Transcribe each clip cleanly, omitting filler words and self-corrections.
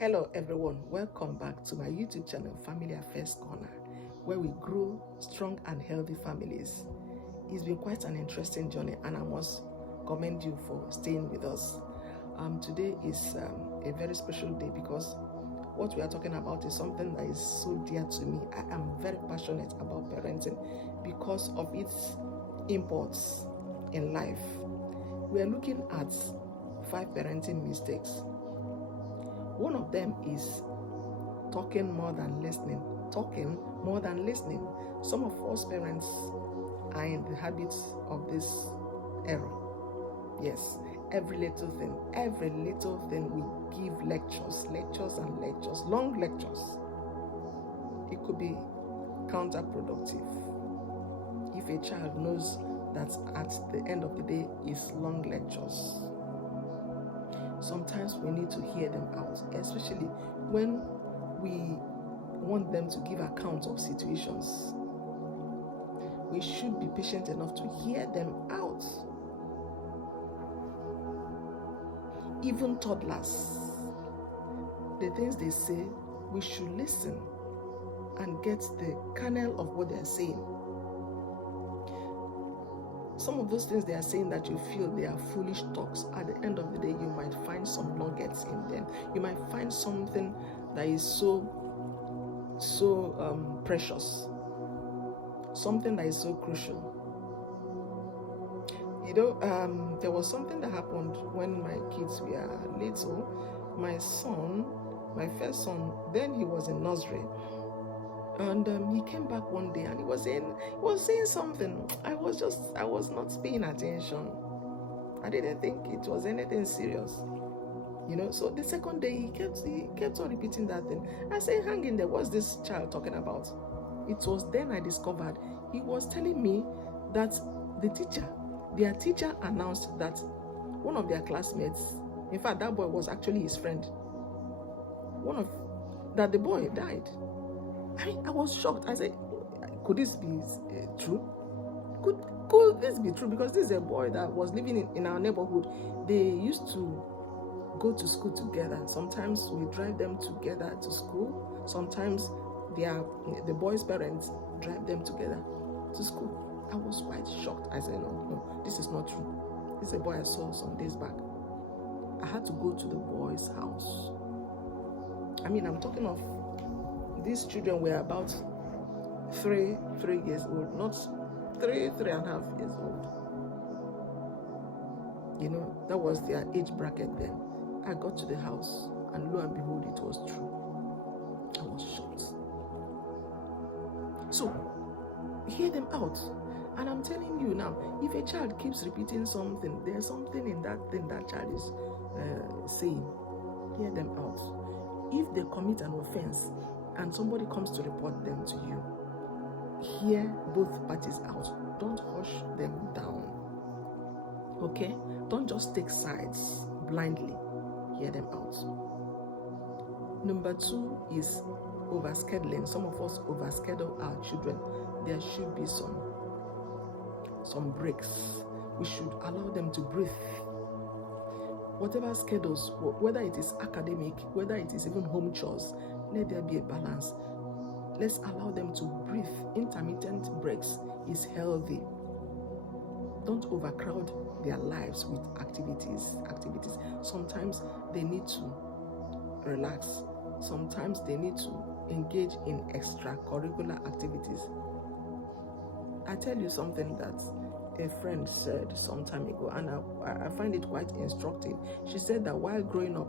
Hello everyone, welcome back to my YouTube channel Family Affairs Corner, where we grow strong and healthy families. It's been quite an interesting journey and I must commend you for staying with us. Today is a very special day because what we are talking about is something that is so dear to me. I am very passionate about parenting because of its imports in life. We are looking at 5 parenting mistakes. One of them is talking more than listening. Talking more than listening. Some of us parents are in the habit of this error. Yes, every little thing we give lectures and lectures, long lectures. It could be counterproductive if a child knows that at the end of the day is long lectures. Sometimes we need to hear them out, especially when we want them to give account of situations. We should be patient enough to hear them out. Even toddlers, the things they say, we should listen and get the kernel of what they are saying. Some of those things they are saying that you feel they are foolish talks, at the end of the day, you might find some nuggets in them. You might find something that is so precious, something that is so crucial. You know, there was something that happened when my kids were little. My son, my first son, then he was in nursery. And he came back one day and he was saying something. I was not paying attention. I didn't think it was anything serious. You know, so the second day he kept on repeating that thing. I said, hang in there, what's this child talking about? It was then I discovered he was telling me that their teacher announced that one of their classmates, in fact, that boy was actually his friend, that the boy died. I was shocked. I said, could this be true? Could this be true? Because this is a boy that was living in our neighborhood. They used to go to school together. Sometimes we drive them together to school. Sometimes the boy's parents drive them together to school. I was quite shocked. I said, no, this is not true. This is a boy I saw some days back. I had to go to the boy's house. I mean, I'm talking of these children were about 3 years old, not 3.5 years old. You know, that was their age bracket then. I got to the house and lo and behold, it was true. I was shocked. So, hear them out. And I'm telling you now, if a child keeps repeating something, there's something in that thing that child is saying. Hear them out. If they commit an offense and somebody comes to report them to you, hear both parties out. Don't hush them down. Okay? Don't just take sides blindly. Hear them out. Number 2 is overscheduling. Some of us overschedule our children. There should be some breaks. We should allow them to breathe. Whatever schedules, whether it is academic, whether it is even home chores, let there be a balance. Let's allow them to breathe. Intermittent breaks is healthy. Don't overcrowd their lives with activities. Sometimes they need to relax. Sometimes they need to engage in extracurricular activities. I tell you something that a friend said some time ago, and I find it quite instructive. She said that while growing up,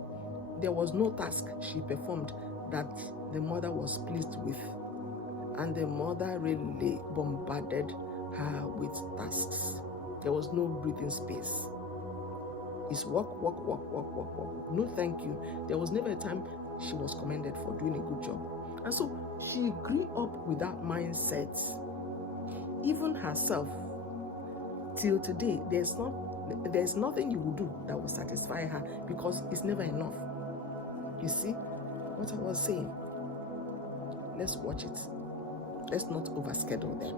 there was no task she performed that the mother was pleased with, and the mother really bombarded her with tasks. There was no breathing space. It's work. No thank you. There was never a time she was commended for doing a good job. And so she grew up with that mindset. Even herself, till today, there's nothing you will do that will satisfy her because it's never enough. You see what I was saying? Let's watch it. Let's not overschedule them.